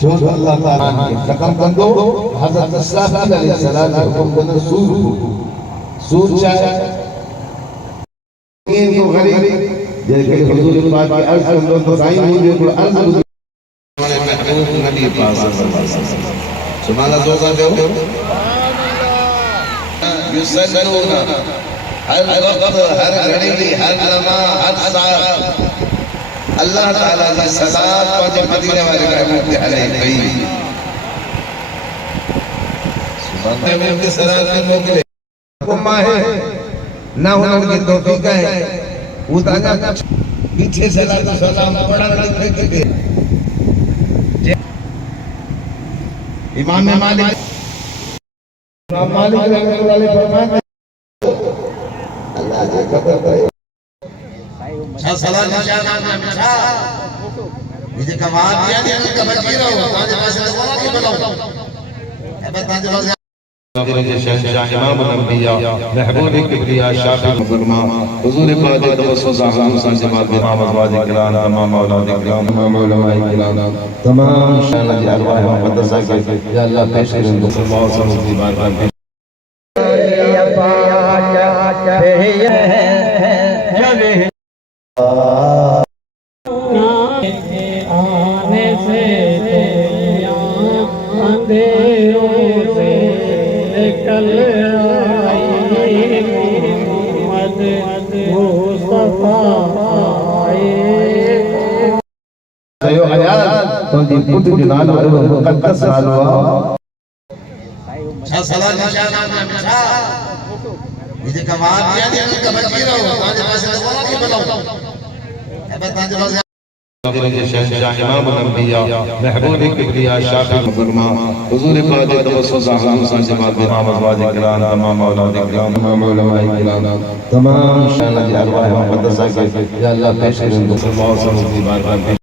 چون اللہ تعالیٰ کی رقم کندو حضرت اسرافیل علیہ السلام کے حکم کندو سور چاہے این تو غریب جیسے حضور پاک کی عرض کندو تو سائن مجھے کو عرض کندو ہمارے محبوب نبی پاک صلی اللہ علیہ وسلم سبحان اللہ دوزہ دے یسلون ہر وقت ہر گھڑی ہر لمحہ ہر ساتھ اللہ تعالیٰ کی صلاة پاجے مدینہ والے محبوب کے علیہ کئی سبحانہ میں ان کے صلاة کے موقعے حکمہ ہے نہ انہوں کی توفیق ہے اتانا پیچھے صلاة سلام پڑھا لکھے کے امام مالک رحمت اللہ علیہ فرمائے اللہ جے خبر کرے صلاة نشانہ مچھا مجھے کمار دیا دیا کہ بچی رہو تاجے پاسے لگوانا کی بلاؤ اے بات تاجے پاسے شہنشاہ امام الانبیاء محبوب کبریا شافی فرما حضور پاک توسط اعظم سانجھ جماعت امام ازواج کرام تمام اولاد کرام تمام علماء کرام تمام شان دی ارواح مقدسہ کے یا اللہ پیش کریں صلی اللہ علیہ وسلم کی بارگاہ میں آنے سے اندھیروں سے نکل آئی محمد مصطفیٰ آئے سیو حیات تو جی پوٹ جنال و مقدس نالوا صلاة نشانہ مچھا مجھے کمار دیا دیا کہ بچی رہو تاجے پاسے لگوانا کی بلاؤ اے بات تاجے پاسے شہنشاہ امام الانبیاء محبوب کبریا شافی فرما حضور پاک توسط اعظم سانجھ جماعت امام ازواج کرام تمام اولاد کرام تمام علماء کرام تمام شان دی ارواح مقدسہ کے یا اللہ پیش کریں صلی اللہ علیہ وسلم کی بارگاہ میں